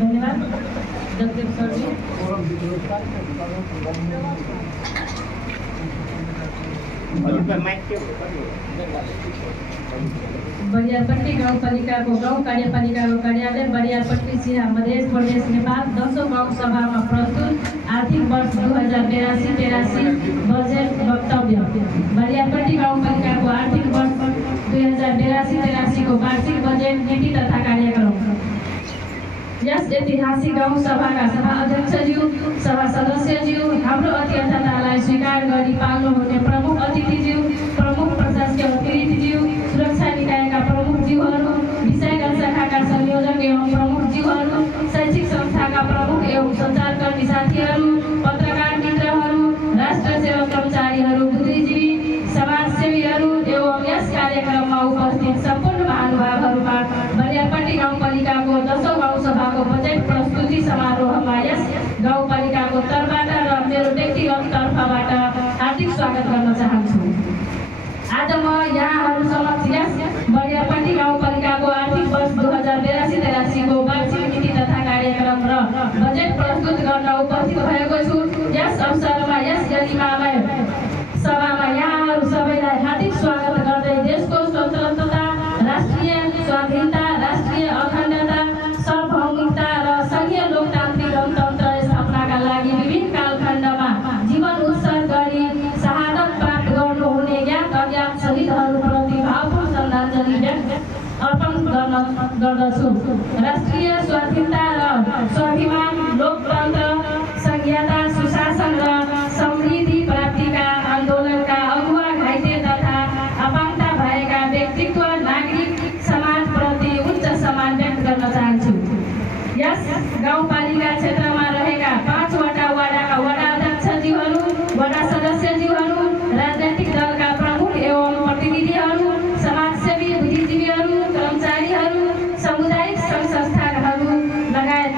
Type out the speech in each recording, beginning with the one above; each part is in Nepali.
धन्यवाद जगदीप सर जी। बरियारपट्टी गाउँपालिकाको गाउँ कार्यपालिकाको कार्यालय बरियारपट्टी जिल्ला मध्य प्रदेश नेपाल 10औं गाउँ सभामा प्रस्तुत आर्थिक वर्ष 2082-83 बजेट वक्तव्य। बरियारपट्टी गाउँपालिकाको आर्थिक वर्ष 2082-83 को वार्षिक बजेट नीति तथा कार्यक्रम। यस ऐतिहासिक गाउँ सभाका सभा अध्यक्षज्यू, सभा सदस्यज्यू, हाम्रो अत्यन्ततालाई स्वीकार गरी पाल्नुहुने प्रमुख अतिथिज्यू, प्रमुख प्रशासकीय अतिथिज्यू, सुरक्षा निकायका प्रमुखज्यूहरू, विषयगत शाखाका संयोजक एवं प्रमुखज्यूहरू, शैक्षिक संस्थाका प्रमुख एवं सञ्चारकर्मी साथीहरू, पत्रकार मित्रहरू, राष्ट्र सेवा कर्मचारीहरू, बुद्धिजीवी, समाजसेवीहरू एवं यस कार्यक्रममा उपस्थित सम्पूर्ण महानुभावहरूमा बरियारपट्टी गाउँपालिकाको 10औं गाउँ सभाको बजेट प्रस्तुति समारोहमा यस गाउँपालिकाको तर्फबाट र मेरो व्यक्तिगत तर्फबाट हार्दिक स्वागत गर्न चाहन्छु। आज म यहाँहरू समक्ष यस बरियारपट्टी गाउँपालिकाको आर्थिक वर्ष 2082-83 को वार्षिक नीति तथा कार्यक्रम र बजेट प्रस्तुत गर्न उपस्थित भएको छु। यस अवसरमा यस गरिमामय सभामा यहाँहरू सबैलाई हार्दिक स्वागत गर्दै देशको स्वतन्त्रता, राष्ट्रिय स्वाधीनता, राष्ट्रिय अखण्डता, सार्वभौमिकता र संघीय लोकतान्त्रिक गणतन्त्र स्थापनाका लागि विभिन्न कालखण्डमा जीवन उत्सर्ग गरी शहादत प्राप्त गर्नुहुने ज्ञात अज्ञात शहीदहरूप्रति भावपूर्ण श्रद्धाञ्जली अर्पण गर्दछु। राष्ट्रिय स्वाधीनता र स्वाभिमान, लोकतन्त्र, संघीयता, सुशासन र समृद्धि प्राप्तिका आन्दोलनका अगुवा, घाइते तथा अपाङ्गता भएका व्यक्तित्व, नागरिक समाजप्रति उच्च सम्मान व्यक्त गर्न चाहन्छु। यस गाउँपालिका क्षेत्रमा रहेका 5 वटा वडाका वडा अध्यक्षज्यूहरू, वडा सदस्यज्यूहरू, राजनैतिक दलका प्रमुख एवं प्रतिनिधिहरू, समाजसेवी, बुद्धिजीवीहरू, कर्मचारीहरू, सामुदायिक सङ्घ संस्थाहरू लगायत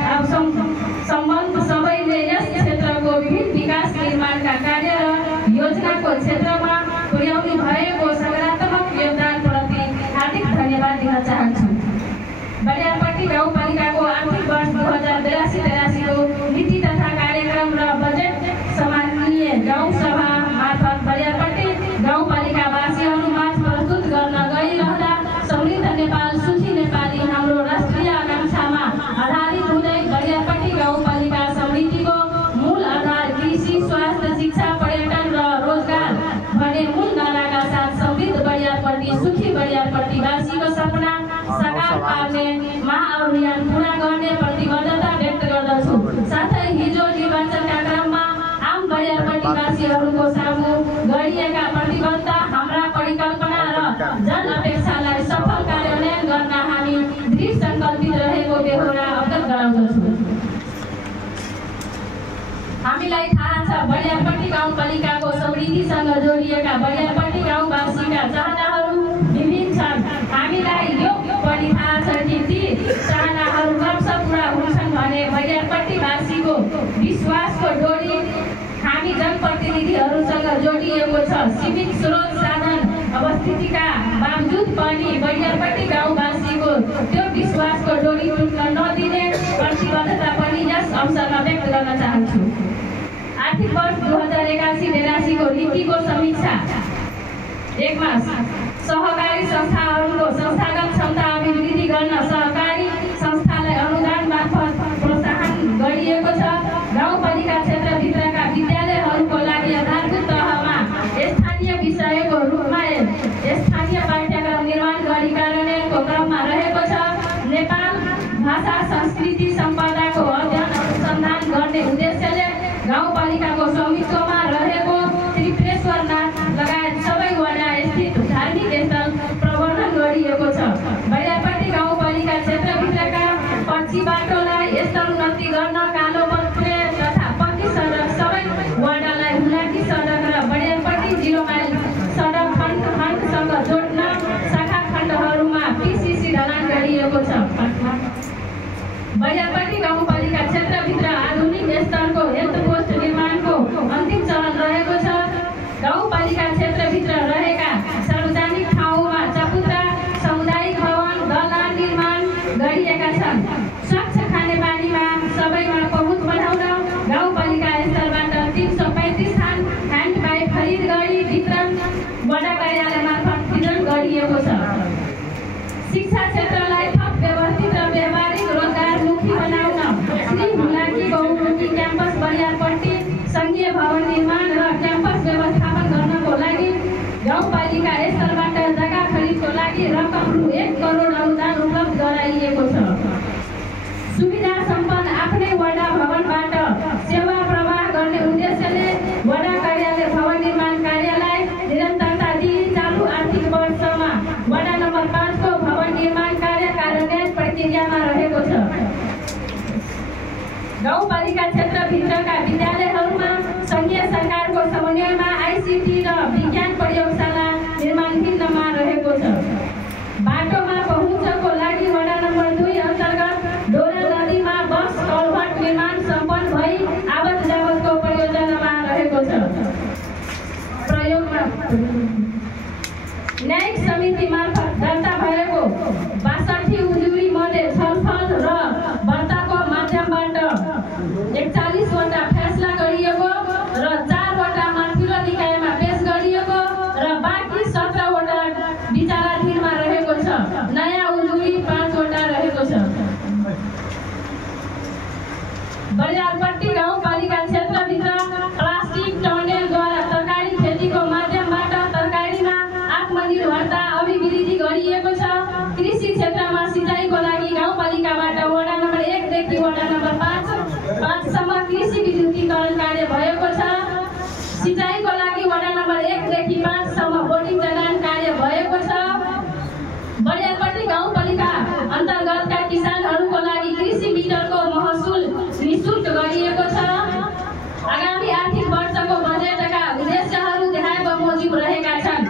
सम्बन्ध सबैले यस क्षेत्रको विभिन्न विकास निर्माणका कार्य र योजनाको क्षेत्रमा पुर्याउनु भएको सकारात्मक योगदानप्रति हार्दिक धन्यवाद दिन चाहन्छु। बरियारपट्टी गाउँपालिकाको आर्थिक वर्ष 2082-83 को नीति तथा कार्यक्रम र बजेट सामान्य गाउँ सभा मार्फत बरियारपट्टी गाउँपालिकावासीहरूमाझ प्रस्तुत गर्न गइरहँदा समृद्ध नेपाल, सुखी नेपाली हाम्रो राष्ट्रिय आकांक्षामा आधारित हुँदै बरियारपट्टी गाउँपालिका समृद्धिको मूल आधार कृषि, स्वास्थ्य, शिक्षा, पर्यटन र रोजगार भन्ने मूल नाराका साथ समृद्ध बरियारपट्टी, सुखी बरियारपट्टीवासीको सपना साकार पार्ने महाअभियान पूरा गर्ने प्रतिबद्धता व्यक्त गर्दछु। साथै हिजो निर्वाचनका क्रममा आम बरियारपट्टीवासीहरूको सामु गरिएका प्रतिबद्धता, हाम्रा परिकल्पना र जनअपेक्षालाई सफल कार्यान्वयन गर्न हामी दृढ सङ्कल्पित रहेको बेहोरा अवगत गराउँदछु। हामीलाई थाहा छ बरियारपट्टी गाउँपालिकाको समृद्धिसँग जोडिएका बरियारपट्टी गाउँवासीका चाहनाहरू विभिन्न छन्। हामीलाई यो पनि थाहा छ कि ती चाहनाहरू क्रमशः पुरा हुन्छन् भने बरियारपट्टीवासीको विश्वासको डोरी हामी जनप्रतिनिधिहरूसँग जोडिएको छ। सीमित स्रोत साधन अवस्थितिका बावजुद पनि बरियारपट्टी गाउँवासीको त्यो विश्वासको डोरी टुट्न नदिने प्रतिबद्धता पनि यस अवसरमा व्यक्त गर्न चाहन्छु। आर्थिक वर्ष 2081-82 को नीतिको समीक्षा। 1 मा सहकारी संस्थाहरूको संस्थागत क्षमता अभिवृद्धि गर्न सहकारी संस्थालाई अनुदान मार्फत प्रोत्साहन गरिएको छ। गाउँपालिका क्षेत्रभित्रका विद्यालयहरूको लागि आधारभूत तहमा स्थानीय विषयको रूपमा स्थानीय पाठ्यक्रम निर्माण गरी कार्यान्वयनको क्रममा रहेको छ। नेपाल भाषा संस्कृति सम्पदाको अध्ययन अनुसन्धान गर्ने उद्देश्यले गाउँपालिकाको स्वामित्वमा रहेको त्रिपुरेश्वरनाथ लगायत सबै वडा स्थित धार्मिक स्थल प्रबन्धन गरिएको छ। बरियारपट्टी गाउँपालिका क्षेत्रभित्रका पक्षी बाटोलाई स्तरोन्नति गर्न कालोपत्रे तथा पक्की सडक सबै वडालाई हुलाकी सडक र बरियारपट्टी 0 माइल सडक खण्डसँग जोड्न शाखा खण्डहरूमा PCC ढलान गरिएको छ। बरियारपट्टी गाउँपालिका क्षेत्रभित्र आधुनिक स्तरको हेल्थ पोस्ट निर्माणको अन्तिम चरण रहेको छ। गाउँपालिका क्षेत्रभित्र रहेका सार्वजनिक ठाउँमा चबुतरा, सामुदायिक भवन, दलान निर्माण आईसीटी र विज्ञान प्रयोगशाला निर्माण भिन्नमा रहेको छ। बाटोमा पहुँचको लागि वडा नम्बर 2 अन्तर्गत डोरा नदीमा बस कल्भर्ट निर्माण सम्पन्न भई आवत जावतको परियोजनामा रहेको छ। प्रयोगमा न्यायिक समिति मार्फत दर्ता भएको 62 उजुरी मध्ये छलफल र वार्ताको माध्यमबाट 41 वटा फैसला गरिएको र 4 वटा माथिल्लो निकायमा पेश गरिएको र बाँकी 17 वटा विचाराधीनमा रहेको छ। नयाँ उजुरी 5 वटा रहेको छ। बरियारपट्टी गाउँपालिका क्षेत्रभित्र प्लास्टिक टनेलद्वारा तरकारी खेतीको माध्यमबाट तरकारीमा आत्मनिर्भरता अभिवृद्धि गरिएको छ। कृषि क्षेत्रमा सिँचाइको लागि गाउँपालिकाबाट वडा नम्बर 1 देखि वडा नम्बर 5 सम्म कृषि विद्युतीकरण कार्य भएको छ। सिँचाइको लागि वडा नम्बर 1 देखि 5 सम्म बोर्डिङ जडान कार्य भएको छ। बरियारपट्टी गाउँपालिका अन्तर्गतका किसानहरूको लागि कृषि मिटरको महसुल निःशुल्क गरिएको छ। आगामी आर्थिक वर्षको बजेटका उद्देश्यहरू देखाए बमोजिम रहेका छन्।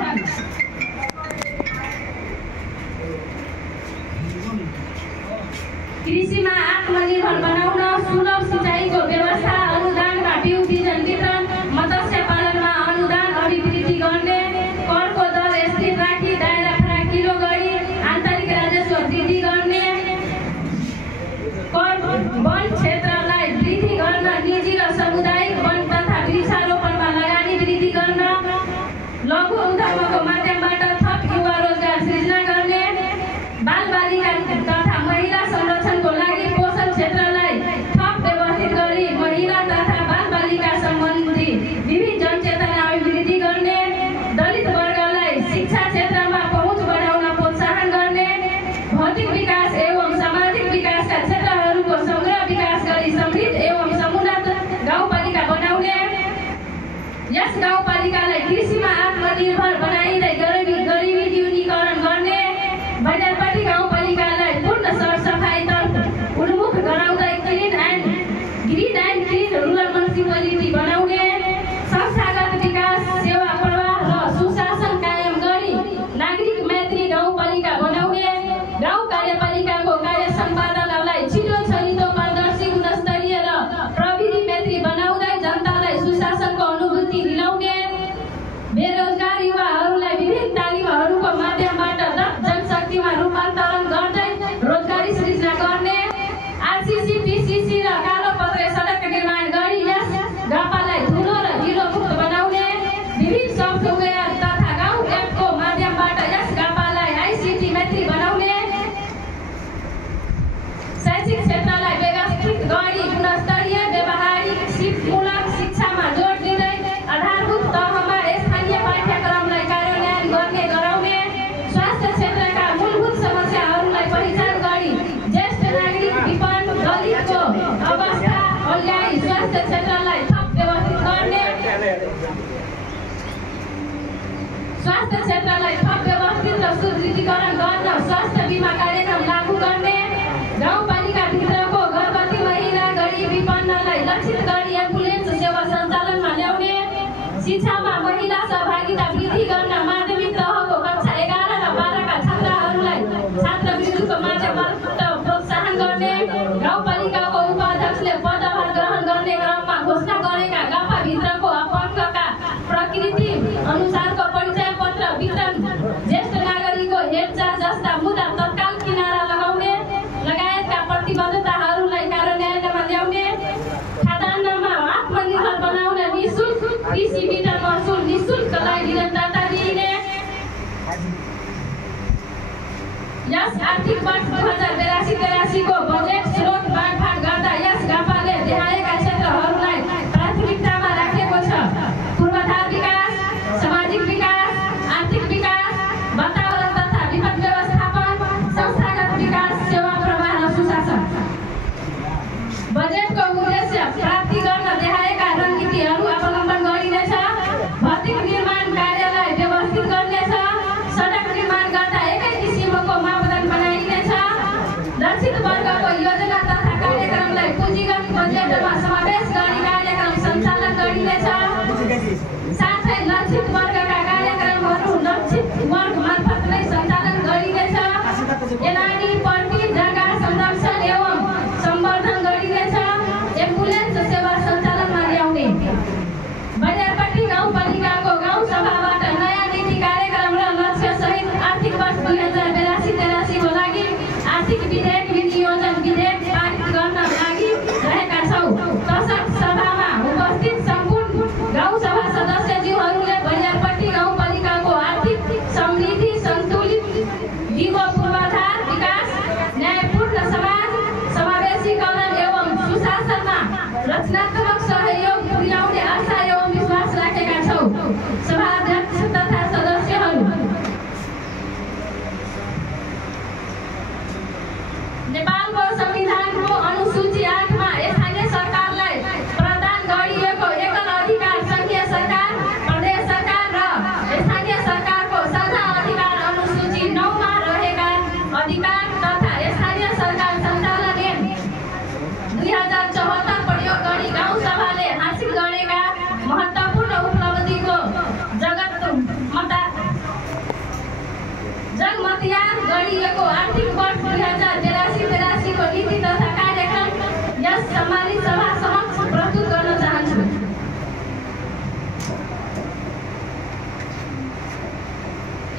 कृषिमा आत्मनिर्भर बनाउन सुलभ सिँचाइको व्यवस्था, अनुदानमा बिउ बिजन वितरण, मत्स्य पालनमा अनुदान अभिवृद्धि गर्ने, करको दर स्थिर राखी दायरा फराकिलो गरी आन्तरिक राजस्व वृद्धि गर्ने, वन क्षेत्रलाई वृद्धि गर्न निजी र सामुदायिक वन तथा वृक्षारोपणमा लगानी वृद्धि गर्न, लघु उद्यमको माध्यमबाट थप युवा रोजगार सृजना गर्ने, बालबालिका तथा महिला संरक्षणको लागि पोषण क्षेत्रलाई थप व्यवस्थित गरी महिला तथा बालबालिका सम्बन्धी विभिन्न जनचेतना अभिवृद्धि गर्ने, दलित वर्गलाई शिक्षा क्षेत्रमा पहुँच बढाउन प्रोत्साहन गर्ने, भौतिक विकास एवं सामाजिक विकासका क्षेत्रहरूको समग्र विकास गरी समृद्ध एवं समुन्नत गाउँपालिका बनाउने, यस गाउँपालिकालाई कृषिमा आत्मनिर्भर बनाइँदै गरिबी न्यूनीकरण गर्ने, बरियारपट्टी गाउँपालिकालाई पूर्ण सरसफाइतर्फ उन्मुख गराउँदै green and clean rural municipality बनाउने, संस्थागत विकास, सेवा प्रवाह र सुशासन कायम गरी नागरिक मैत्री गाउँपालिका बनाउने, गाउँ कार्यपालिकाको कार्य सम्पादनलाई छिटो छरितो पारदर्शी गुणस्तरीय र प्रविधि मैत्री बनाउँदै जनतालाई सुशासनको अनुभूति दिलाउने, बेरोजगार युवाहरूलाई विभिन्न तालिमहरूको माध्यमबाट दक्ष जनशक्तिमा रूपान्तरण गर्दै रोजगारी सृजना गर्ने, आरसीसी, पीसीसी र कालोपत्रे सडक निर्माण गरी यस गापालाई धुलो र गिलो मुक्त बनाउने, विभिन्न सफ्टवेयर तथा गाउँ एपको माध्यमबाट यस गापालाई आईसीटी मैत्री बनाउने, शैक्षिक क्षेत्रलाई व्यवस्थित गरी गुणस्तरीय व्यावहारिक सिपमूलक शिक्षामा जोड दिँदै आधारभूत तहमा स्थानीय पाठ्यक्रमलाई कार्यान्वयन गर्ने गराउने, स्वास्थ्य क्षेत्रका मूलभूत समस्याहरूलाई पहिचान गरी ज्येष्ठ नागरिक, विपन्न, दलितको अवस्था अल्ल्याई स्वास्थ्य क्षेत्रलाई थप व्यवस्थित गर्ने, स्वास्थ्य क्षेत्रलाई थप व्यवस्थित र सुदृढीकरण गर्न स्वास्थ्य बीमा कार्यक्रम लागू गर्ने, गाउँपालिकाभित्रको गर्भवती महिला, गरिब, विपन्नलाई लक्षित गरी एम्बुलेन्स सेवा सञ्चालनमा ल्याउने, शिक्षामा महिला सहभागिता वृद्धि गर्न माध्यमिक तहको कक्षा 11 र 12 का छात्राहरूलाई छात्रवृत्तिको माध्यमबाट प्रोत्साहन गर्ने, गाउँपालिकाको उपाध्यक्षले पदभार ग्रहण गर्ने क्रममा घोषणा गरेका गापाभित्रको अपङ्गका प्रकृति अनुसारको परिचय पत्र वितरण, ज्येष्ठ नागरिकको हेरचाह जस्ता मुद्दा तत्काल किनारा लगाउने लगायतका प्रतिबद्धताहरूलाई कार्यान्वयनमा ल्याउने, खाद्यान्नमा आत्मनिर्भर बनाउन निःशुल्क कृषि मिटर महसुल निःशुल्क लागि निरन्तरता दिने, यस आर्थिक वर्ष 2082-83 को बजेट स्रोत बाँडफाँड गर्दा यस गापाले देखाएका क्षेत्रहरूलाई प्राथमिकतामा राखेको छ। पूर्वाधार विकास, सामाजिक विकास, आर्थिक विकास, वातावरण तथा विपद व्यवस्थापन, संस्थागत विकास, सेवा प्रवाह र सुशासन। बजेटको उद्देश्य प्राप्ति गर्न देखाएका रणनीतिहरू अवलम्बन गरिनेछ। भौतिक निर्माण कार्यलाई व्यवस्थित गर्नेछ। सडक निर्माण गर्दा एकै किसिमको मापदण्ड बनाइनेछ। लक्षित वर्गको योजना तथा कार्यक्रम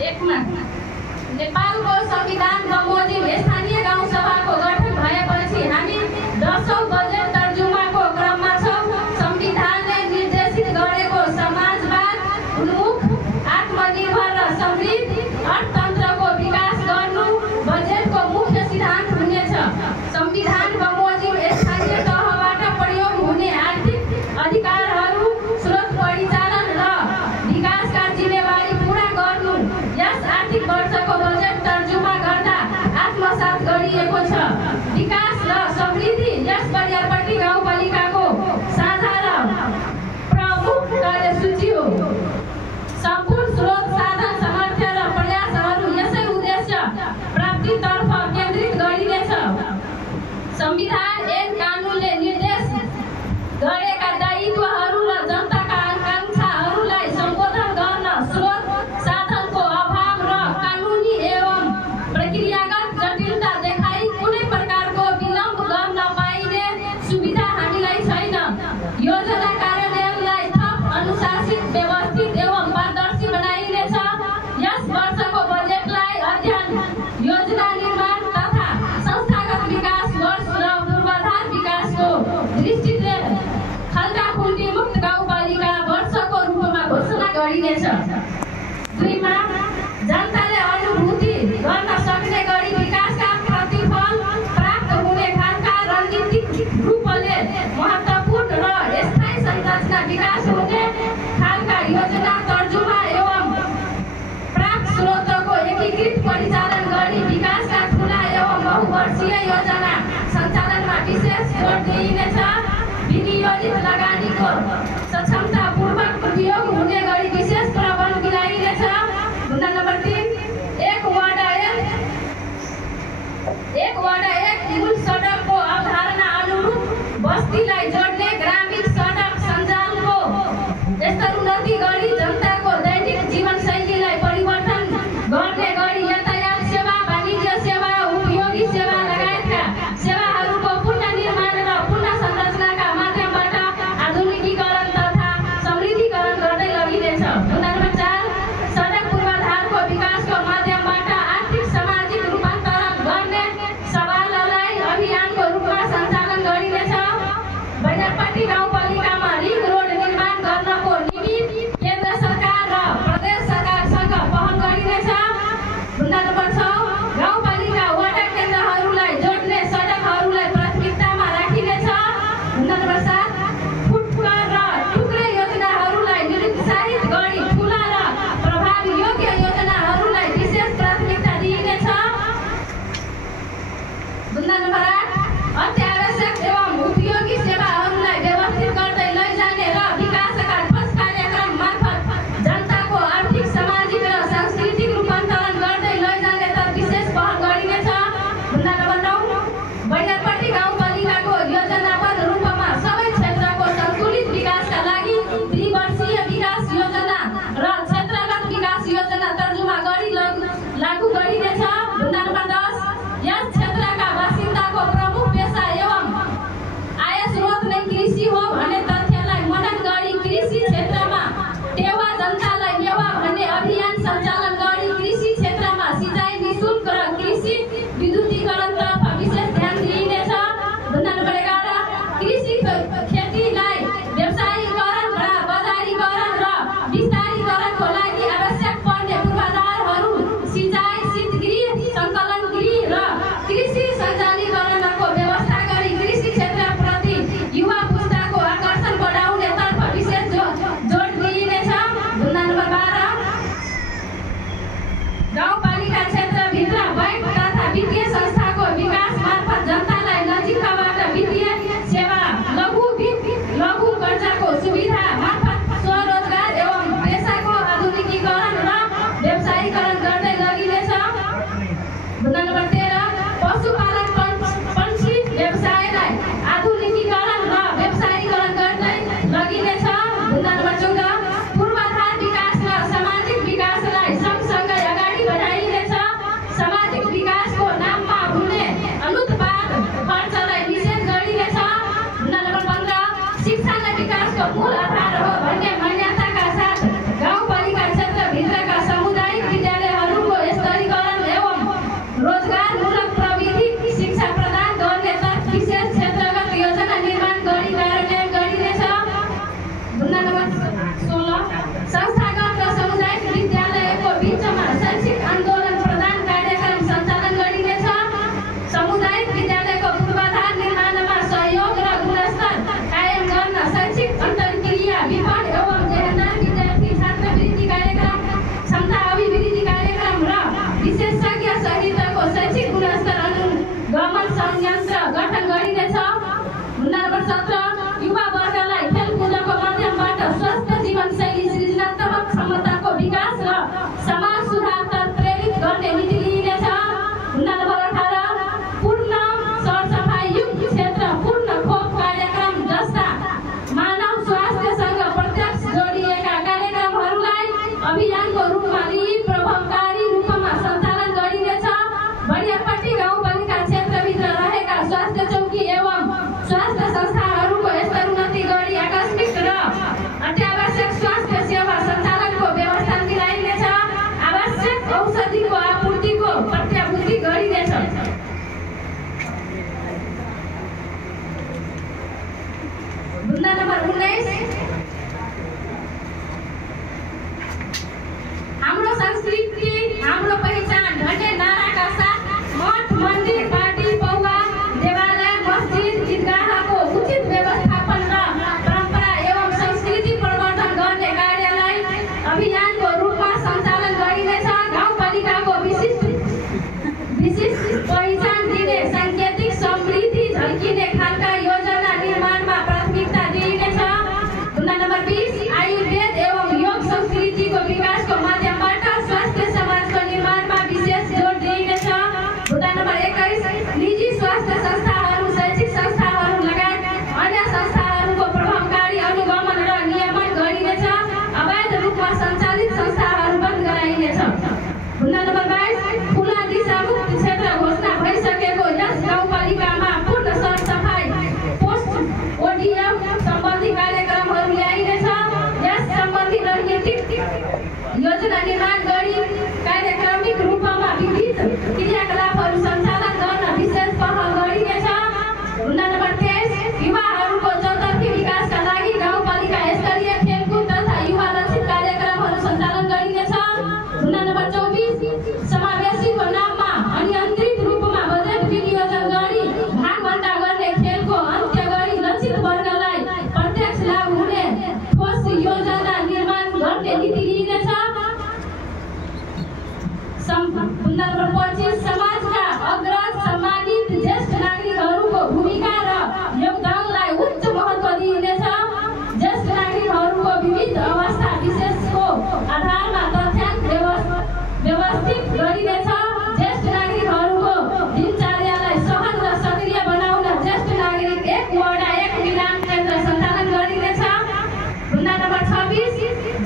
1 नेपालको संविधान बमोजिम स्थानीय गाउँ सभाको गठन भएपछि हामी 10औं बजेट तर्जुमाको क्रममा छौँ। संविधानले निर्देशित गरेको समाजवाद उन्मुख आत्मनिर्भर र समृद्ध अर्थतन्त्रको विकास गर्नु बजेटको मुख्य सिद्धान्त हुनेछ। संविधान बमोजिम स्थानीय तहबाट प्रयोग हुने आर्थिक अधिकारहरू स्रोत परिचालन र विकासका जिम्मेवारी पूरा गर्नु यस आर्थिक वर्षको बजेट तर्जुमा गर्दा आत्मसात गरिएको छ। विकास र समृद्धि यस बरियारपट्टी गाउँपालिकाको साझा र प्रमुख कार्यसूची हो। सम्पूर्ण स्रोत साधन सामर्थ्य र प्रयासहरू यसै उद्देश्य प्राप्तितर्फ केन्द्रित गरिनेछ। संविधान ऐन कानुनले निर्देश गरेका दायित्वहरू र जनताका आकांक्षाहरूलाई सम्बोधन गर्न स्रोत साधनको अभाव र कानुनी एवं प्रक्रियागत जटिलता देखाई कुनै प्रकारको विलम्ब गर्न पाइने सुविधा हामीलाई छैन। योजना कार्यान्वयनलाई थप अनुशासित, व्यवस्थित एवं पारदर्शी बनाइनेछ। यस वर्षको बजेटलाई अध्ययन, योजना निर्माण तथा संस्थागत विकास वर्ष र पूर्वाधार विकासको दृष्टिले खाल्टाखुल्टी मुक्त गाउँपालिका वर्षको रूपमा घोषणा गरिनेछ। 2 जनताले अनुभूति गर्न सक्ने गरी विकासका प्रतिफल प्राप्त हुने खालका रणनीतिक रूपले महत्त्वपूर्ण र स्थायी संरचना विकास हुने खालका योजना तर्जुमा एवं प्राप्त स्रोतको एकीकृत परिचालन गरी विकासका ठुला एवं बहुवर्षीय योजना सञ्चालनमा विशेष जोड दिइनेछ। विनियोजित लगानीको सक्षमतापूर्वक उपयोग हुने गरी विशेष प्रबन्ध मिलाइनेछ। योजना निर्माण गरी कार्यक्रमिक रूपमा विविध क्रियाकलापहरू सञ्चालन गर्न विशेष पहल गरिनेछ। मुद्दा नम्बर 23 युवाहरूको चौतर्फी विकासका लागि गाउँपालिका स्तरीय खेलकुद तथा युवा लक्षित कार्यक्रमहरू सञ्चालन गरिनेछ। मुद्दा नम्बर 24 समावेशीको नाममा अनियन्त्रित रूपमा बजेट विनियोजन गरी भागभण्डा गर्ने खेलको अन्त्य गरी लक्षित वर्गलाई प्रत्यक्ष लाभ हुने ठोस योजना निर्माण गर्ने नीति लिइनेछ। मुद्दा नम्बर 25 समाजका अग्रज सम्मानित ज्येष्ठ नागरिकहरूको भूमिका र योगदानलाई उच्च महत्त्व दिइनेछ। ज्येष्ठ नागरिकहरूको विविध अवस्था विशेषको आधारमा तथ्याङ्क व्यवस्थित गरिनेछ। ज्येष्ठ नागरिकहरूको दिनचर्यालाई सहज र सक्रिय बनाउन ज्येष्ठ नागरिक 1 वडा 1 मिलान केन्द्र सञ्चालन गरिनेछ। मुद्दा नम्बर 26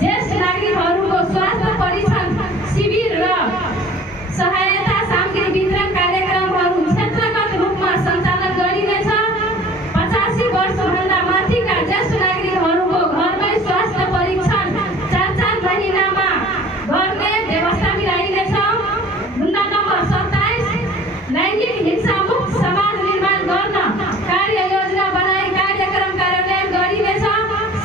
ज्येष्ठ नागरिकहरूको स्वास्थ्य परीक्षण शिविर र सहायता सामग्री वितरण कार्यक्रमहरू क्षेत्रगत रूपमा सञ्चालन गरिनेछ। 85 वर्षभन्दा माथिका ज्येष्ठ नागरिकहरूको घरमै स्वास्थ्य परीक्षण 4 महिनामा गर्ने व्यवस्था मिलाइनेछ। मुद्दा नम्बर 27 लैङ्गिक हिंसामुक्त समाज निर्माण गर्न कार्य योजना बनाई कार्यक्रम कार्यान्वयन गरिनेछ।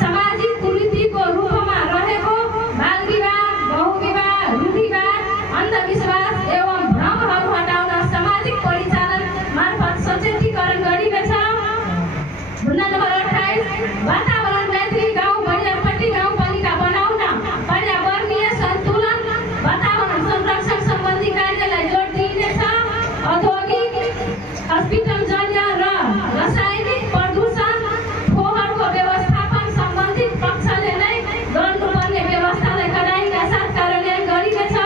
सामाजिक कुरीतिको रूपमा रहेको बालविवाह, बहुविवाह, रूढिवाद, अन्धविश्वास एवं भ्रमहरू हटाउन सामाजिक परिचालन मार्फत सचेतीकरण गरिनेछ। मुद्दा नम्बर 28 वातावरण मैत्री गाउँ बडियारपट्टी गाउँपालिका बनाउन पर्यावरणीय सन्तुलन वातावरण संरक्षण सम्बन्धी कार्यलाई जोड दिइनेछ। औद्योगिक अस्पतालजन्य र रासायनिक प्रदूषण फोहोरको व्यवस्थापन सम्बन्धित पक्षले नै गर्नुपर्ने व्यवस्थालाई कडाइका साथ कार्यान्वयन गरिनेछ।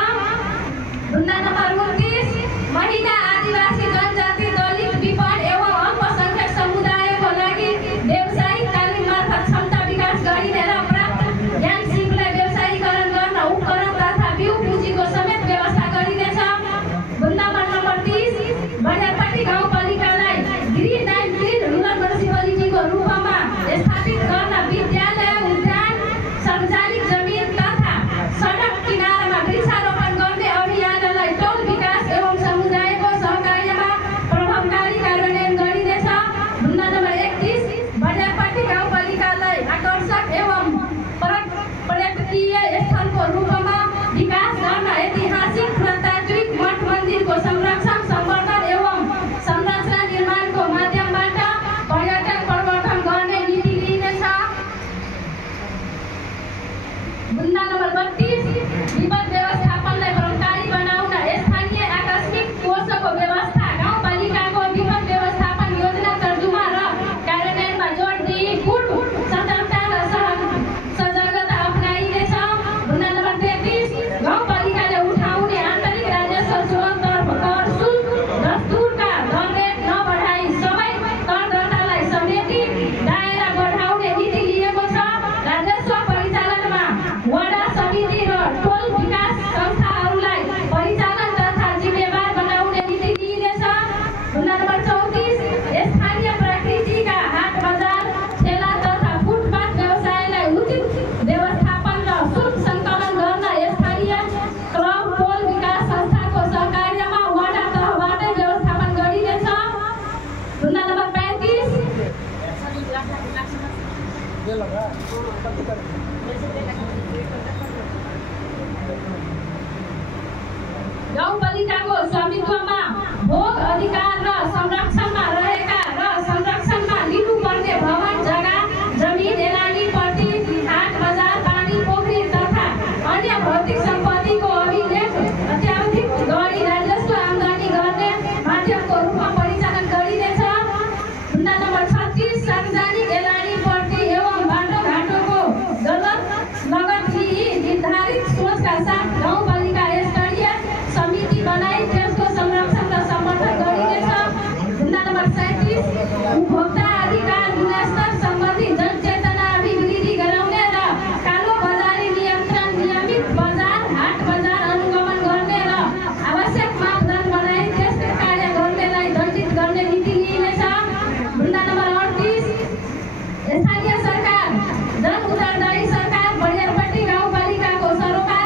मुद्दा नम्बर 29 महिला, आदिवासी, जनजाति, दलित, विपन्न एवं अल्पसङ्ख्यक समुदायको लागि व्यावसायिक तालिम मार्फत क्षमता विकास गरिने र प्राप्त ज्ञान सिपलाई व्यवसायीकरण गर्न उपकरण तथा बिउ पुँजीको समेत व्यवस्था गरिनेछ। मुद्दा नम्बर 30 बडियारपट्टी गाउँपालिकालाई ग्रिन रुरल म्युनिसिपालिटीको रूपमा स्थापित गर्न विद्यालय, उद्यान, सार्वजनिक जमिन तथा सडक किनारामा वृक्षारोपण गर्ने अभियानलाई टोल विकास एवं समुदायको सहकार्यमा प्रभावकारी कार्यान्वयन गरिनेछ। मुद्दा नम्बर 31 बडियारपट्टी गाउँपालिकालाई आकर्षक एवं पर्यटकीय स्थलको रूपमा विकास गर्न ऐतिहासिक पुरातात्विक मठ मन्दिरको संरक्षण, सम्वर्धन एवं संरचना निर्माणको माध्यमबाट पर्यटन प्रवर्धन गर्ने नीति लिइनेछ। मुद्दा नम्बर 32 विपद व्यवस्थापनलाई प्रभावकारी बनाउन स्थानीय आकस्मिक कोषको व्यवस्था गाउँपालिकाको विपद व्यवस्थापन योजना तर्जुमा र कार्यान्वयनमा जोड दिई पूर्ण सतर्कता र सजगता अपनाइनेछ। मुद्दा नम्बर 33 गाउँपालिकाले उठाउने आन्तरिक राजस्व स्रोततर्फ कर शुल्क दस्तुरका दर रेट नबढाई सबै करदातालाई समेटी दायरा बढाउने नीति लिएको छ। राजस्व परिचालनमा वडा समिति र टोल विकास संस्थाहरूलाई परिचालन तथा जिम्मेवार बनाउने नीति लिइनेछ। मुद्दा नम्बर 34 स्थानीय प्रकृतिका हाट बजार, ठेला तथा फुटपाथ व्यवसायलाई उचित व्यवस्थापन र शुल्क सङ्कलन गर्न स्थानीय क्लब, टोल विकास संस्थाको सहकार्यमा वडा तहबाटै व्यवस्थापन गरिनेछ। मुद्दा नम्बर 35 गाउँपालिकाको स्वामित्वमा भोग अधिकार र संरक्षणमा रहेका र संरक्षणमा लिनुपर्ने भवन, जग्गा, जमिन, एलानी, पट्टी, हाट बजार, पानी, पोखरी तथा अन्य भौतिक सम्पत्तिको अभिलेख अत्याधिक गरी राजस्व आम्दानी गर्ने माध्यमको रूपमा परिचालन गरिनेछ। मुद्दा नम्बर 36 सार्वजनिक एलानी, पट्टी एवं बाटोघाटोको गलत लगत लिई निर्धारित सोचका साथ गाउँपालिका स्तरीय समिति बनाई त्यसको संरक्षण र समर्थन गरिनेछ। मुद्दा नम्बर 37 उपभोक्ता अधिकार गुणस्तर सम्बन्धी जनचेतना अभिवृद्धि गराउने र कालो बजारी नियन्त्रण, नियमित बजार, हाट बजार अनुगमन गर्ने र आवश्यक मापदण्ड बनाई त्यस्तै कार्य गर्नेलाई दण्डित गर्ने नीति लिइनेछ। मुद्दा नम्बर 38 स्थानीय सरकार जन उत्तरदायी सरकार बडियारपट्टी गाउँपालिकाको सरोकार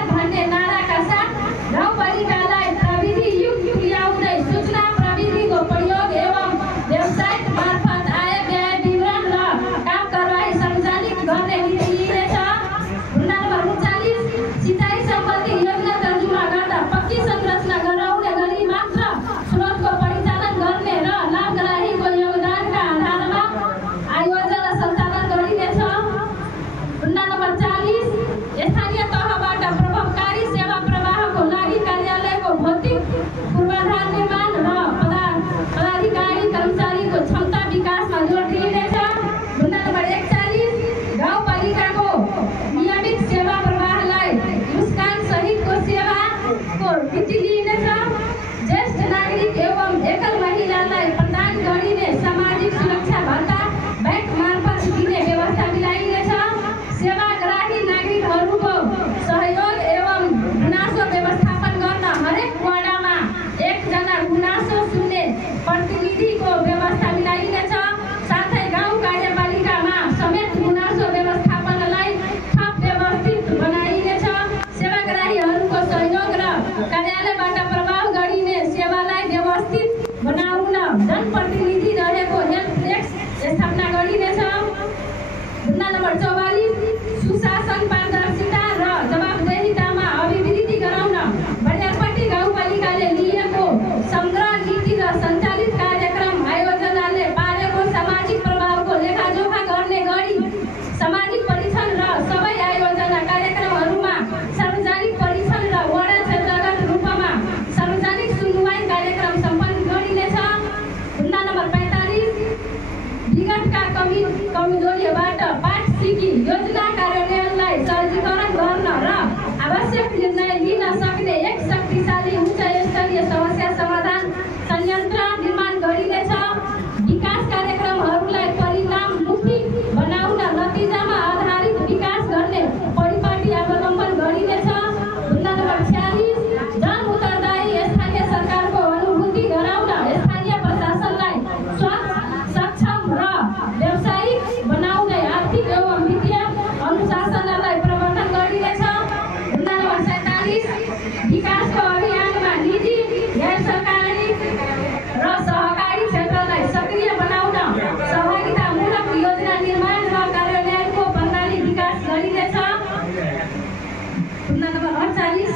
नम्बर 48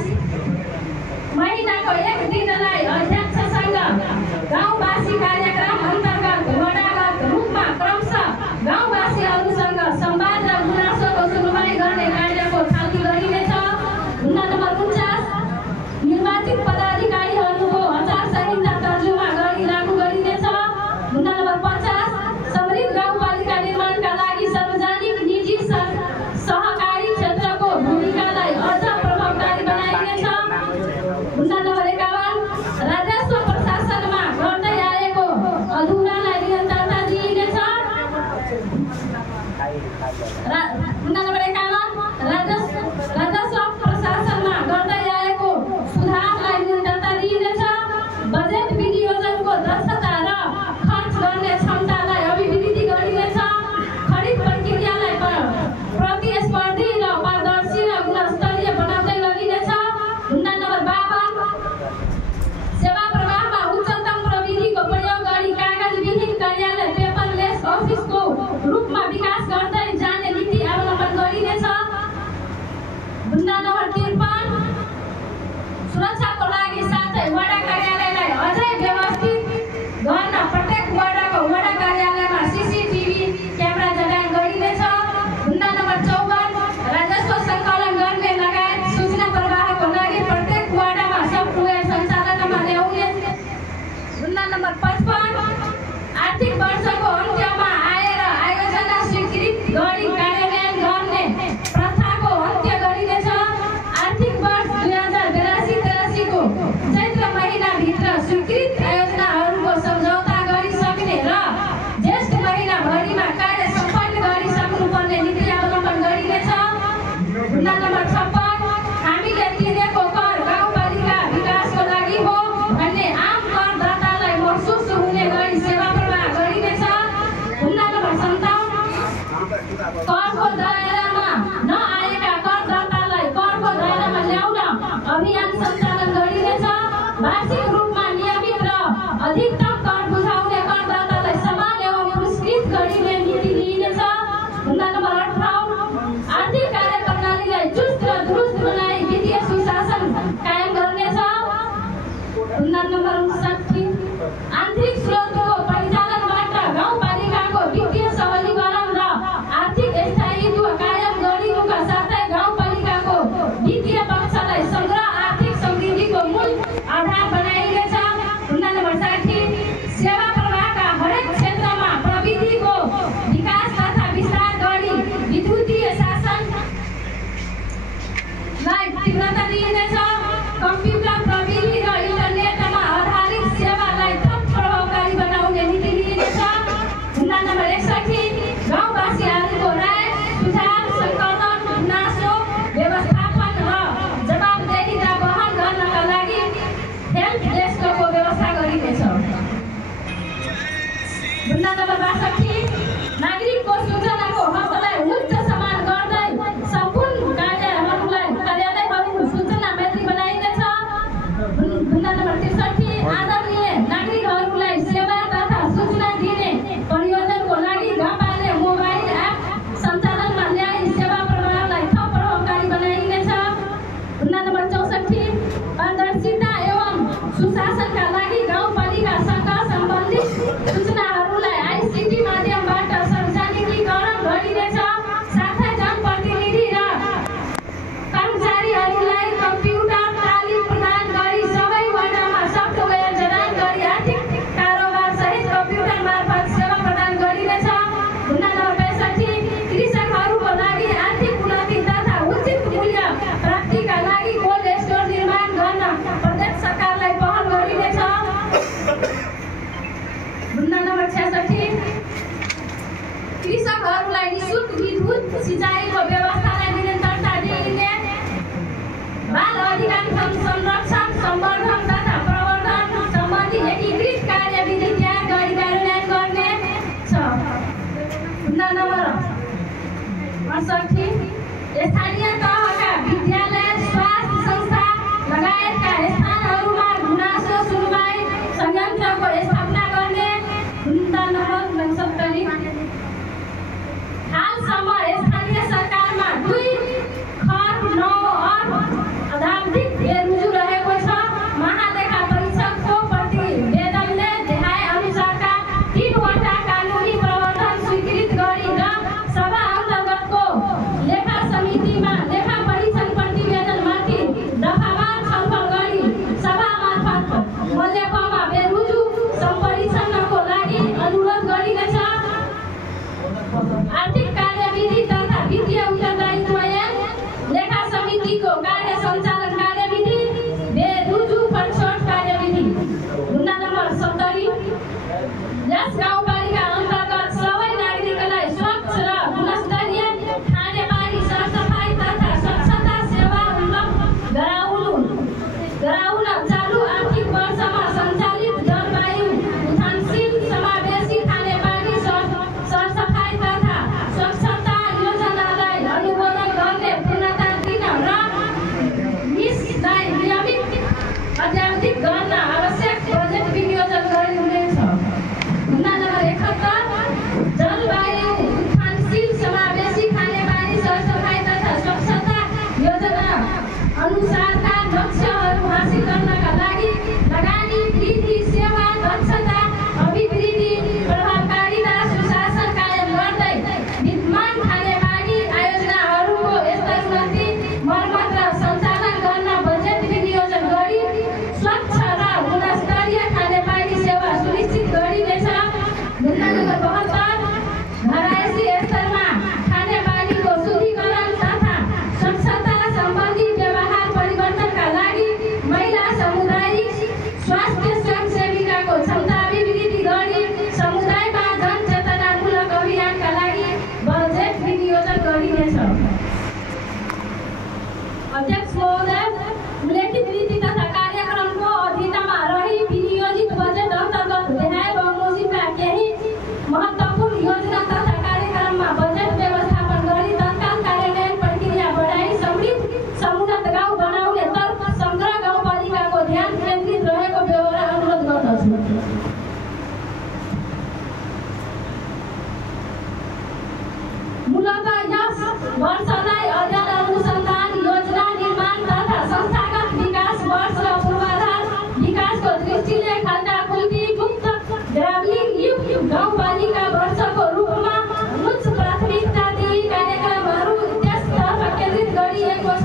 महिनाको 1 दिनलाई अध्यक्षसँग गाउँवासी कार्यक्रम अन्तर्गत वडागत रूपमा क्रमशः गाउँवासीहरूसँग संवाद र गुनासोको सुनवाई गर्ने कार्यको थालनी गरिनेछ। हुन्न नम्बर 49 निर्वाचित पदाधिकारीहरूको आचार संहिता तर्जुमा गरी लागू गरिनेछ। हुन्न नम्बर 50 समृद्ध गाउँपालिका निर्माणका लागि सार्वजनिक निजी सहकारी क्षेत्रको भूमिकालाई अझ प्रभावकारी बनाइनेछ। हुन्न नम्बर 51 राजस्व प्रशासनमा गर्दै आएको अधुरालाई निरन्तरता दिइनेछ। हुन्न नम्बर 51 राजस्व प्रशासनमा गर्दै आएको सुधारलाई निरन्तरता दिइनेछ। बजेट विनियोजनको दक्षता र खर्च गर्ने क्षमतालाई अभिवृद्धि गरिनेछ। खरिद प्रक्रियालाई प्रतिस्पर्धी र पारदर्शी र गुणस्तरीय बनाउँदै लगिनेछ। हुन्न नम्बर 52 सेवा प्रवाहमा उच्चतम प्रविधिको प्रयोग गरी कागजविहीन कार्यालय पेपरलेस अफिसको रूपमा विकास गर्दै जाने नीति अवलम्बन गरिनेछ। हुन्न नम्बर 53 सुरक्षाको लागि साथै वडा कार्यालयलाई अझै व्यवस्थित गर्न प्रत्येक वडाको वडा कार्यालयमा सीसीटीभी क्यामेरा जडान गरिनेछ। हुन्न नम्बर 54 राजस्व सङ्कलन गर्ने लगायत सूचना प्रवाहको लागि प्रत्येक वडामा सफ्टवेयर सञ्चालनमा ल्याउने। हुन्न नम्बर 55 आर्थिक वर्षको अन्त्यमा आय र आयोजना स्वीकृत गरी कार्यान्वयन गर्ने प्रथाको अन्त्य गरिनेछ। आर्थिक वर्ष 2082-83 को चैत्र महिनाभित्र स्वीकृत आयोजनाहरूको सम्झौता गरिसक्ने र ज्येष्ठ महिनाभरिमा कार्य सम्पन्न गरिसक्नुपर्ने नीति अवलम्बन गरिनेछ। हुन्न नम्बर 56 हामीले तिरेको कर गाउँपालिका विकासको लागि हो भन्ने आम करदातालाई महसुस हुने गरी सेवा प्रवाह गरिनेछ। हुन्न नम्बर 57 करको दायरामा नआएका करदातालाई करको दायरामा ल्याउन अभियान सञ्चालन गरिनेछ। वार्षिक रूपमा नियमित र अधिकतम कर बुझाउने करदातालाई समान एवं पुरस्कृत गरिने नीति लिइनेछ। हुन्न नम्बर 18 आर्थिक कार्यप्रणालीलाई चुस्त र दुरुस्त बनाई वित्तीय सुशासन कायम गर्नेछ। हुन्न नम्बर 59 आन्तरिक स्रोतको परिचालनबाट गाउँपालिकाको वित्तीय सबलीकरण र आर्थिक स्थायित्व कायम गरिनुका साथै गाउँपालिकाको वित्तीय पक्षलाई समग्र आर्थिक समृद्धिको मूल आधार बनाइनेछ। हुन्न नम्बर 60 सेवा प्रवाहका हरेक क्षेत्रमा प्रविधिको विकास तथा विस्तार गरी विद्युतीय शासनलाई तीव्रता दिइनेछ। कम्प्युटर प्रविधि र इन्टरनेटमा आधारित सेवालाई थप प्रभावकारी बनाउने नीति लिइनेछ। हुन्न नम्बर 61 गाउँवासीहरूको राय सुझाव सङ्कलन गुनासो व्यवस्थापन र जवाबदेहिता वहन गर्नका लागि हेल्प डेस्कको व्यवस्था गरिनेछ। हुन्न नम्बर 62 नागरिकको सूचनाको हकलाई उच्च समान गर्दै सम्पूर्ण कार्यालयहरू सूचना मैत्री बनाइनेछ। हुन्न नम्बर 63 आदरणीय नागरिकहरूलाई सेवा तथा सूचना दिने प्रयोजनको लागि गाउँपालिका मोबाइल एप सञ्चालनमा ल्याई सेवा प्रवाहलाई थप प्रभावकारी बनाइनेछ। हुन्न नम्बर 64 पारदर्शिता एवं सुशासनका लागि गाउँपालिकासँग सम्बन्धित सूचनाहरूलाई आइसिटी माध्यमबाट सार्वजनिकीकरण गरिनेछ। साथै जनप्रतिनिधि र कर्मचारीहरूलाई कम्प्युटर तालिम प्रदान गरी सबै वडामा सफ्टवेयर जडान गरी आर्थिक कारोबार सहित कम्प्युटर मार्फत सेवा प्रदान गरिनेछ। हुन्न नम्बर 65 कृषकहरूको लागि आर्थिक उन्नति तथा उचित मूल्य प्राप्तिका लागि कोल्ड स्टोर निर्माण गर्न प्रदेश सरकारलाई पहल गरिनेछ। हुन्न नम्बर 66 कृषकहरूलाई निःशुल्क विद्युत सिँचाइको व्यवस्थालाई निरन्तरता दिइने। बाल अधिकार संरक्षण सम्वर्धन तथा प्रवर्धन सम्बन्धी एकीकृत कार्यविधि तयार गरी कार्यान्वयन गर्ने छ। हुन्न नम्बर 68 स्थानीय तहका विद्यालय स्वास्थ्य संस्था लगायतका स्थानहरूमा गुनासो सुनवाई संयन्त्रको स्थापना गर्ने। हुन्न नम्बर 69 हालसम्म स्थानीय सरकारमा 2,09 अर्ब कार्य सञ्चालन कार्यविधि बेरुजु परिषद कार्यविधि मुद्दा नम्बर 70 यस गाउँपालिका अन्तर्गत सबै नागरिकलाई स्वच्छ र गुणस्तरीय खानेपानी सरसफाई तथा स्वच्छता सेवा उपलब्ध गराउन चालु आर्थिक वर्षमा सञ्चालित जलवायु उठानशील समावेशी खानेपानी सरसफाई तथा स्वच्छता योजनालाई अनुमोदन गर्ने पूर्णता दिन र यसलाई नियमित अद्यावधिक गर्न आवश्यक बजेट विनियोजन गरिनुहुनेछ। मुद्दा नम्बर 71 जलवायु उठानशील समावेशी खानेपानी सरसफाई तथा स्वच्छता योजना अनुसारका लक्ष्यहरू हासिल गर्नका लागि लगानी वृद्धि सेवा दक्षता अभिवृद्धि प्रभावकारिता सुशासन कायम गर्दै विद्यमान खानेपानी आयोजनाहरूको यस्ता उन्नति मर्मत र सञ्चालन गर्न बजेट विनियोजन गरी स्वच्छ र गुणस्तरीय खानेपानी सेवा सुनिश्चित गरिनेछ। मुद्दा नम्बर 72 घरायसी स्तरमा खानेपानीको शुद्धिकरण तथा स्वच्छता सम्बन्धी व्यवहार परिवर्तनका लागि महिला सामुदायिक स्वास्थ्य स्वयंसेविकाको क्षमता अभिवृद्धि गरी समुदायमा जनचेतनामूलक अभियानका लागि बजेट विनियोजन गरिनेछ। अध्यक्ष महोदय, उल्लेखित नीति तथा कार्यक्रमको अधीनमा रही विनियोजित बजेट अन्तर्गत देहाय बमोजिमका केही महत्त्वपूर्ण योजना तथा कार्यक्रममा बजेट व्यवस्थापन गरी तत्काल कार्यान्वयन प्रक्रिया बढाई समृद्ध समुन्नत गाउँ बनाउने तर्फ समग्र गाउँपालिकाको ध्यान केन्द्रित रहेको बेहोरा अनुरोध गर्दछु। मूलतः यस वर्षलाई अध्ययन अनुसन्धान योजना निर्माण तथा संस्थागत विकास वर्ष र पूर्वाधार विकासको दृष्टिले खाल्डाखुल्दी मुक्त ग्रामीण युक्त गाउँपालिका वर्षको रूपमा उच्च प्राथमिकता दिई कार्यक्रमहरू त्यसतर्फ केन्द्रित गरिएको छ।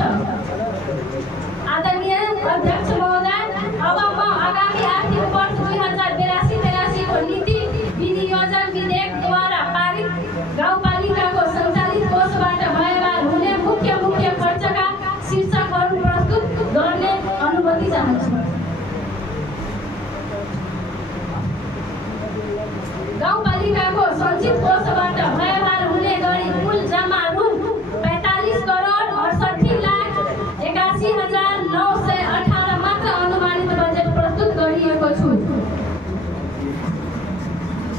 आदरणीय अध्यक्ष महोदय, अब म आगामी आर्थिक वर्ष 2082-83 को नीति विनियोजन विधेयकद्वारा पारित गाउँपालिकाको सञ्चालित कोषबाट व्यवहार हुने मुख्य खर्चका शीर्षकहरू प्रस्तुत गर्ने अनुमति चाहन्छु। गाउँपालिकाको सञ्चित कोषबाट व्यवहार हुने गरी कुल जम्मा रु 45,68,918 मात्र अनुमानित बजेट प्रस्तुत गरिएको छु।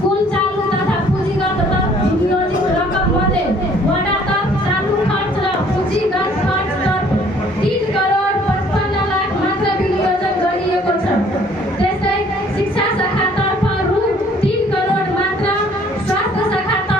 कुल चालु तथा पुँजीगत तर्फ विनियोजित रकम मध्ये वडा तर्फ चालु खर्च र पुँजीगत खर्च तर्फ 3,55 लाख मात्र विनियोजन गरिएको छ। त्यस्तै शिक्षा शाखातर्फ रु 3 करोड मात्र, स्वास्थ्य शाखातर्फ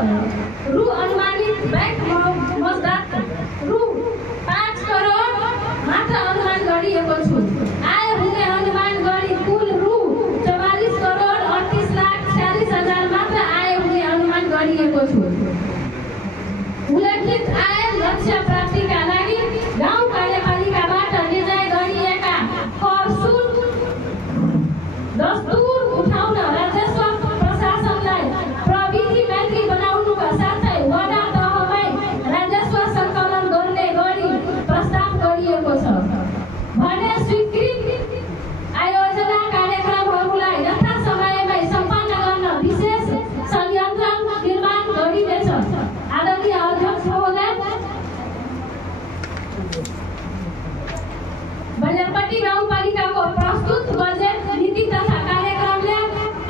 रु अनुमानित बैंक मजदात रु 5 करोड मात्र अनुमान गरिएको छु। आय हुने अनुमान गरी कुल रु 44 करोड 38,46,000 मात्र आय हुने अनुमान गरिएको छु। उल्लेखित आय लक्ष्य प्राप्तिका लागि गाउँ कार्यपालिकाबाट निर्णय गरिएका कर शुल्क दस्तुर उठाउन राजस्व प्रशासनलाई प्रविधि मैत्री बनाउनुका साथै वडा तहमै राजस्व सङ्कलन गर्ने गरी प्रस्ताव गरिएको छ भने स्वीकृत आयोजना कार्यक्रमहरूलाई यथा समयमै सम्पन्न गर्न विशेष संयन्त्र निर्माण गरिनेछ। आदरणीय अध्यक्ष महोदय, बलियापट्टी गाउँपालिकाको प्रस्तुत बजेट नीति तथा कार्यक्रमले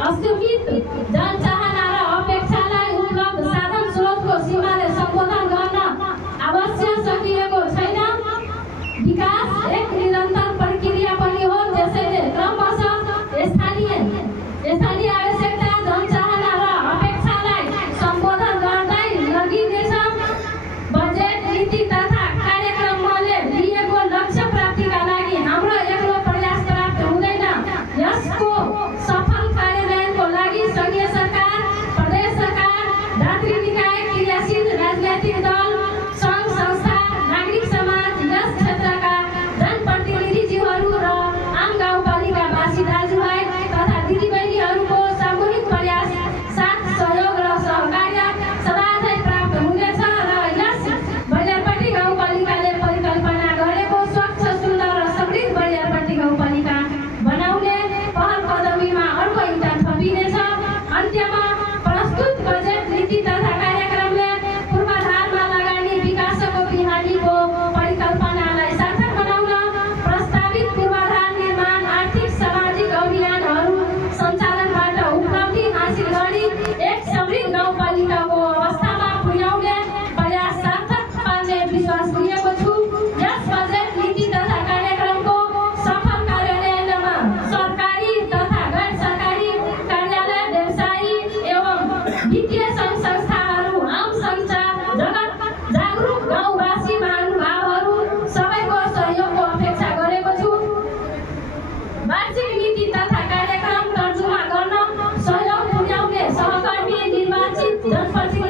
असीमित जनचाहना र अपेक्षालाई उपलब्ध साधन स्रोतको सीमाले सम्बोधन गर्न अवश्य सकिएको छैन। विकास एक निरन्तर प्रक्रिया पनि हो, त्यसैले क्रमशः स्थानीय आवश्यकता जनचाहना र अपेक्षालाई सम्बोधन गर्दै लगिनेछ। बजेट नीति तथा कार्यक्रमले दिएको लक्ष्य प्राप्तिका लागि हाम्रो एक्लो प्रयास प्राप्त हुँदैन। यसको सफल कार्यान्वयनको लागि संघीय सरकार, प्रदेश सरकार, दात्री निकाय, क्रियाशील राजनैतिक दल, सङ्घ संस्था, नागरिक समाज, यस क्षेत्रका जनप्रतिनिधिज्यूहरू र आम गाउँपालिकावासी दाजुभाइ तथा दिदीबहिनीहरूको सामूहिक प्रयास साथ सहयोग र सहकार्य सदाझै प्राप्त हुनेछ र यस बलियापट्टी गाउँपालिकाले परिकल्पना गरेको स्वच्छ, सुन्दर र समृद्ध बलियापट्टी गाउँपालिका बनाउने पहल कदमीमा अर्को इँटा थपिनेछ। अन्त्यमा प्रस्तुत बजेट नीति तथा कार्यक्रमले पूर्वाधारमा लगानी विकासको बिहानीको परिकल्पनालाई सार्थक बनाउन प्रस्तावित पूर्वाधार निर्माण आर्थिक सामाजिक अभियानहरू सञ्चालनबाट उपलब्धि हासिल गरी एक समृद्ध गाउँपालिकाको अवस्थामा पुर्याउने प्रयास सार्थक पार्ने विश्वास लिएको छु। यस बजेट नीति तथा कार्यक्रमको सफल कार्यान्वयनमा सरकारी तथा गैर सरकारी कार्यालय, व्यवसायी एवं वित्तीय सङ्घ संस्थाहरू, आम सञ्चार जगत, जागरुक गाउँवासी महानुभावहरू सबैको सहयोगको अपेक्षा गरेको छु। वार्षिक नीति तथा कार्यक्रम तर्जुमा गर्न सहयोग पुर्याउने सहकर्मी, निर्वाचित जनप्रतिनिधि